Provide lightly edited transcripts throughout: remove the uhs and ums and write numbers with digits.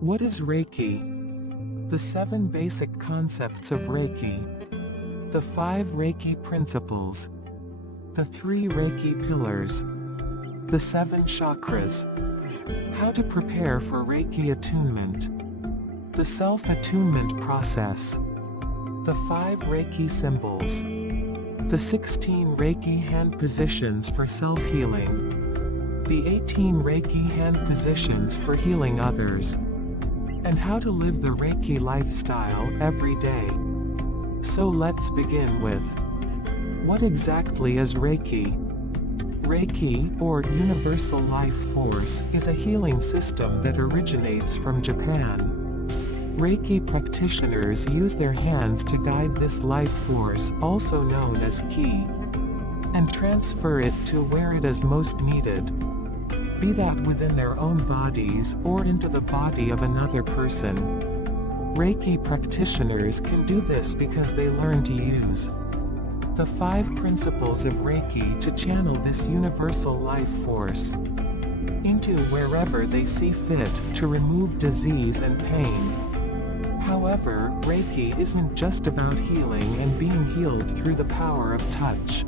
What is Reiki? The 7 basic concepts of Reiki. The 5 Reiki principles. The 3 Reiki pillars. The 7 chakras. How to prepare for Reiki attunement. The self-attunement process. The 5 Reiki symbols. The 16 Reiki hand positions for self-healing. The 18 Reiki hand positions for healing others. And how to live the Reiki lifestyle every day. So let's begin with, what exactly is Reiki? Reiki, or Universal Life Force, is a healing system that originates from Japan. Reiki practitioners use their hands to guide this life force, also known as ki, and transfer it to where it is most needed, be that within their own bodies or into the body of another person. Reiki practitioners can do this because they learn to use the 5 principles of Reiki to channel this universal life force into wherever they see fit to remove disease and pain. However, Reiki isn't just about healing and being healed through the power of touch.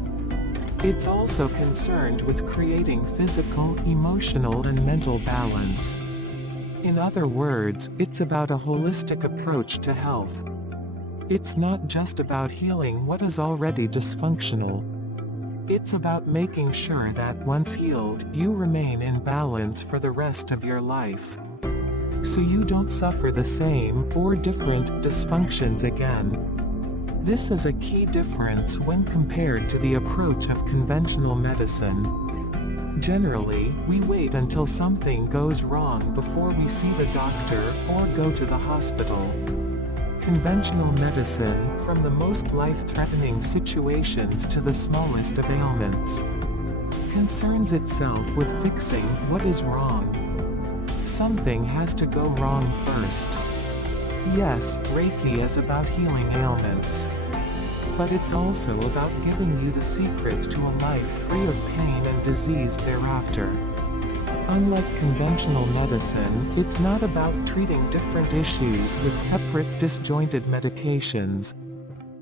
It's also concerned with creating physical, emotional, and mental balance. In other words, it's about a holistic approach to health. It's not just about healing what is already dysfunctional. It's about making sure that once healed, you remain in balance for the rest of your life, so you don't suffer the same or different dysfunctions again. This is a key difference when compared to the approach of conventional medicine. Generally, we wait until something goes wrong before we see the doctor or go to the hospital. Conventional medicine, from the most life-threatening situations to the smallest of ailments, concerns itself with fixing what is wrong. Something has to go wrong first. Yes, Reiki is about healing ailments, but it's also about giving you the secret to a life free of pain and disease thereafter. Unlike conventional medicine, it's not about treating different issues with separate disjointed medications.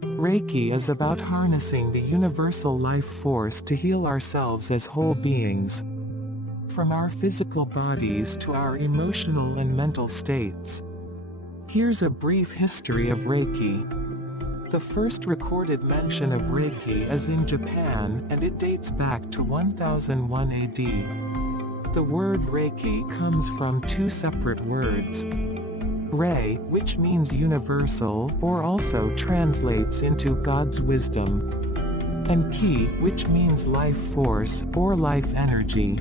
Reiki is about harnessing the universal life force to heal ourselves as whole beings, from our physical bodies to our emotional and mental states. Here's a brief history of Reiki. The first recorded mention of Reiki is in Japan, and it dates back to 1001 AD. The word Reiki comes from 2 separate words. Rei, which means universal, or also translates into God's wisdom, and Ki, which means life force, or life energy.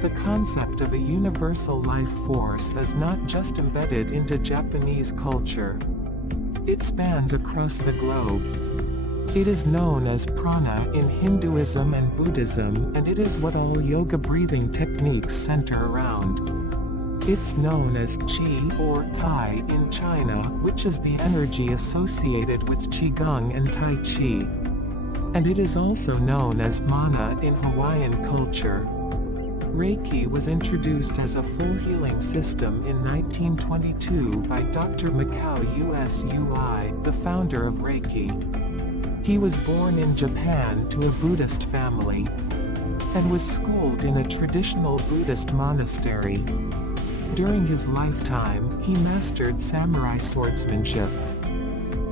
The concept of a universal life force is not just embedded into Japanese culture. It spans across the globe. It is known as prana in Hinduism and Buddhism, and it is what all yoga breathing techniques center around. It's known as qi or kai in China, which is the energy associated with qigong and tai chi. And it is also known as mana in Hawaiian culture. Reiki was introduced as a full healing system in 1922 by Dr. Mikao Usui, the founder of Reiki. He was born in Japan to a Buddhist family, and was schooled in a traditional Buddhist monastery. During his lifetime, he mastered samurai swordsmanship,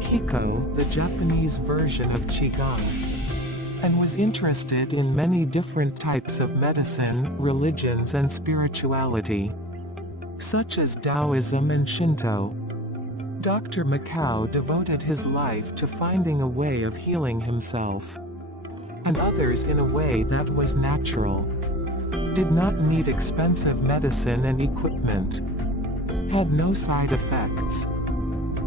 Kiko, the Japanese version of Qigong, and was interested in many different types of medicine, religions and spirituality, such as Taoism and Shinto. Dr. Mikao devoted his life to finding a way of healing himself and others in a way that was natural, did not need expensive medicine and equipment, had no side effects,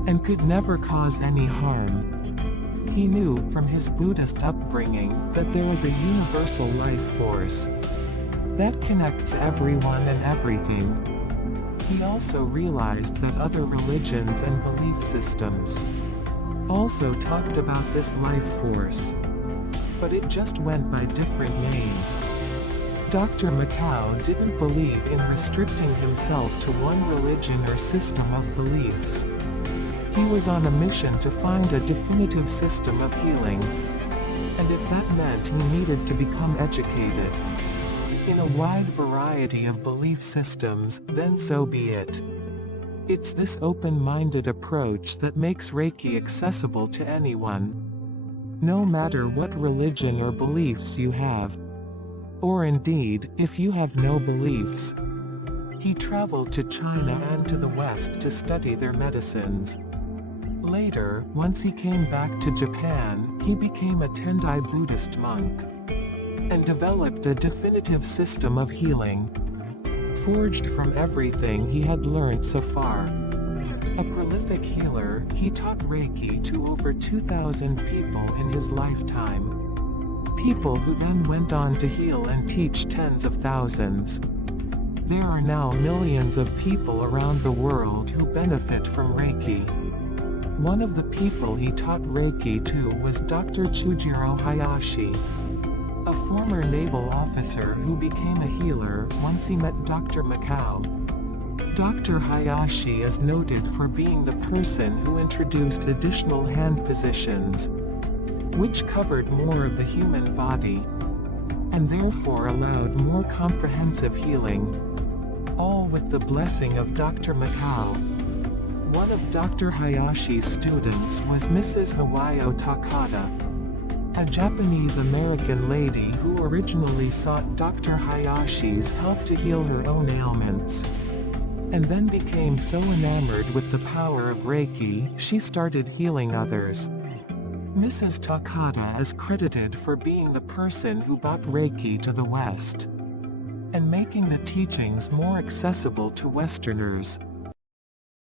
and could never cause any harm. He knew from his Buddhist upbringing that there is a universal life force that connects everyone and everything. He also realized that other religions and belief systems also talked about this life force, but it just went by different names. Dr. Macau didn't believe in restricting himself to one religion or system of beliefs. He was on a mission to find a definitive system of healing. And if that meant he needed to become educated in a wide variety of belief systems, then so be it. It's this open-minded approach that makes Reiki accessible to anyone, no matter what religion or beliefs you have. Or indeed, if you have no beliefs. He traveled to China and to the West to study their medicines. Later, once he came back to Japan, he became a Tendai Buddhist monk and developed a definitive system of healing, forged from everything he had learned so far. A prolific healer, he taught Reiki to over 2,000 people in his lifetime. People who then went on to heal and teach tens of thousands. There are now millions of people around the world who benefit from Reiki. One of the people he taught Reiki to was Dr. Chujiro Hayashi, a former naval officer who became a healer once he met Dr. Macau. Dr. Hayashi is noted for being the person who introduced additional hand positions, which covered more of the human body, and therefore allowed more comprehensive healing, all with the blessing of Dr. Macau. One of Dr. Hayashi's students was Mrs. Hawayo Takada, a Japanese-American lady who originally sought Dr. Hayashi's help to heal her own ailments, and then became so enamored with the power of Reiki, she started healing others. Mrs. Takada is credited for being the person who brought Reiki to the West, and making the teachings more accessible to Westerners.